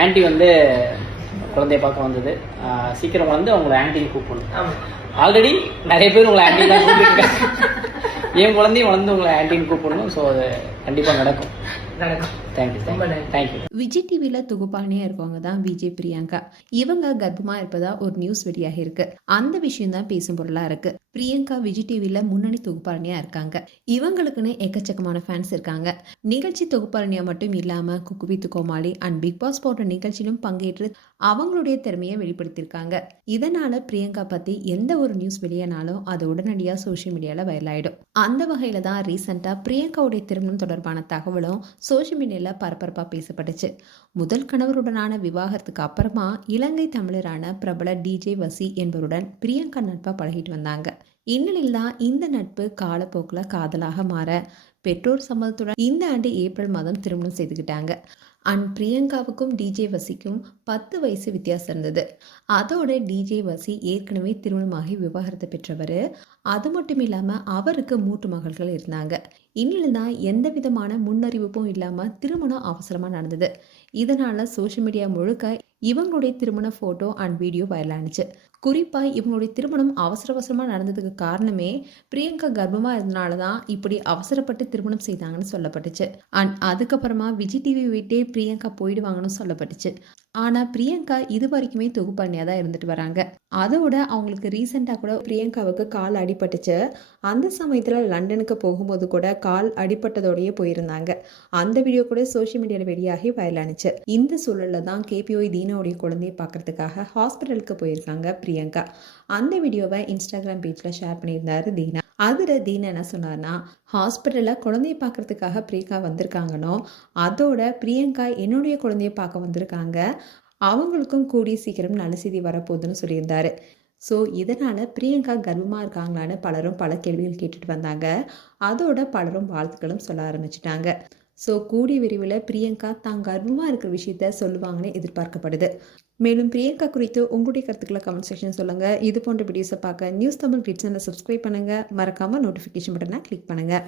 Anti வந்து குழந்தைய பார்க்க வந்தது. சீக்கிரம் வந்து அவங்கள ஆன்ட்டின்னு கூப்பிடணும். ஆல்ரெடி நிறைய பேர் உங்களை ஆன்ட்டி தான் கூப்பிட்டுருக்காங்க. என் குழந்தையும் வளர்ந்து உங்களை ஆன்ட்டின்னு கூப்பிடணும். ஸோ அது கண்டிப்பாக நடக்கும். விஜய் டிவியில் தொகுப்பாளினியா இருக்கவங்க தான் விஜய் பிரியங்கா. இவங்க கர்ப்பமா இருப்பதா ஒரு நியூஸ் வெளியாக இருக்கு. அந்த விஷயம் தான் பேசும் பொருளா இருக்கு. பிரியங்கா விஜய் டிவியில் முன்னணி தொகுப்பாளினியா இருக்காங்க. இவங்களுக்குன்னு எக்கச்சக்கமான ஃபேன்ஸ் இருக்காங்க. நிகழ்ச்சி தொகுப்பாளினியா மட்டும் இல்லாம cook with Comali and Bigg Boss போன்ற நிகழ்ச்சியிலும் பங்கேற்று அவங்களுடைய திறமையை வெளிப்படுத்தியிருக்காங்க. இதனால பிரியங்கா பத்தி எந்த ஒரு நியூஸ் வெளியானாலும் அது உடனடியா சோசியல் மீடியால வைரல் ஆயிடும். அந்த வகையில தான் ரீசெண்டா பிரியங்காவுடைய திருமணம் தொடர்பான தகவலும் சோசியல் மீடியால பரபரப்பா பேசப்பட்டுச்சு. முதல் கணவருடனான விவாகரத்துக்கு அப்புறமா இலங்கை தமிழரான பிரபல டிஜே வசி என்பவருடன் பிரியங்கா நட்பா பழகிட்டு வந்தாங்க. இந்நிலையில் தான் இந்த நட்பு காலப்போக்கில் காதலாக மாற பெற்றோர் சம்மதத்துடன் இந்த ஆண்டு ஏப்ரல் மாதம் திருமணம் செய்துக்கிட்டாங்க. அண்ட் பிரியங்காவுக்கும் டிஜே வசிக்கும் 10 வயசு வித்தியாசம் இருந்தது. அதோட டிஜே வசி ஏற்கனவே திருமணமாகி விவாகரத்து பெற்றவர். அது மட்டும் இல்லாமல் அவருக்கு 3 மகள்கள் இருந்தாங்க. இந்நிலையில் தான் எந்த விதமான முன்னறிவிப்பும் இல்லாமல் திருமணம் அவசரமாக நடந்தது. இதனால சோஷியல் மீடியா முழுக்க இவங்களுடைய திருமண ஃபோட்டோ அண்ட் வீடியோ வைரலானுச்சு. குறிப்பாக இவங்களுடைய திருமணம் அவசரமாக நடந்ததுக்கு காரணமே பிரியங்கா கர்ப்பமாக இருந்தனால தான் இப்படி அவசரப்பட்டு திருமணம் செய்தாங்கன்னு சொல்லப்பட்டுச்சு. அண்ட் அதுக்கப்புறமா விஜய் டிவி விட்டே பிரியங்கா போயிடுவாங்கன்னு சொல்லப்பட்டுச்சு. ஆனால் பிரியங்கா இது வரைக்குமே தொகுப்பாளினியாக தான் இருந்துட்டு வராங்க. அதோட அவங்களுக்கு ரீசெண்டாக கூட பிரியங்காவுக்கு கால் அடிபட்டுச்சு. அந்த சமயத்தில் லண்டனுக்கு போகும்போது கூட கால் அடிபட்டதோடயே போயிருந்தாங்க. அந்த வீடியோ கூட சோஷியல் மீடியாவில் வெளியாகி வைரலானுச்சு. இந்த சூழலில் தான் கேபிஒய் தீனாவுடைய குழந்தையை பார்க்கறதுக்காக ஹாஸ்பிட்டலுக்கு போயிருக்காங்க பிரியங்கா. அந்த வீடியோவை இன்ஸ்டாகிராம் பேஜில் ஷேர் பண்ணியிருந்தாரு தீனா. அதில் தீனா என்ன சொன்னார்னா, ஹாஸ்பிட்டலில் குழந்தைய பார்க்கறதுக்காக பிரியங்கா வந்திருக்காங்கன்னோ, அதோட பிரியங்கா என்னுடைய குழந்தைய பார்க்க வந்திருக்காங்க, அவங்களுக்கும் கூடிய சீக்கிரம் நல்ல செய்தி வரப்போகுதுன்னு சொல்லியிருந்தாரு. ஸோ இதனால் பிரியங்கா கர்ப்பமாக இருக்காங்களான்னு பலரும் பல கேள்விகள் கேட்டுட்டு வந்தாங்க. அதோட பலரும் வாழ்த்துக்களும் சொல்ல ஆரம்பிச்சிட்டாங்க. ஸோ கூடிய விரைவில் பிரியங்கா தான் கர்ப்பமாக இருக்கிற விஷயத்த சொல்லுவாங்கன்னு எதிர்பார்க்கப்படுது. மேலும் பிரியங்கா குறித்து உங்களுடைய கருத்துக்களை கமெண்ட் செக்ஷன் சொல்லுங்கள். இது போன்ற வீடியோஸை பார்க்க நியூஸ் தமிழ் கிட்ஸ் சேனலை சப்ஸ்கிரைப் பண்ணுங்கள். மறக்காமல் நோட்டிஃபிகேஷன் பட்டனை கிளிக் பண்ணுங்கள்.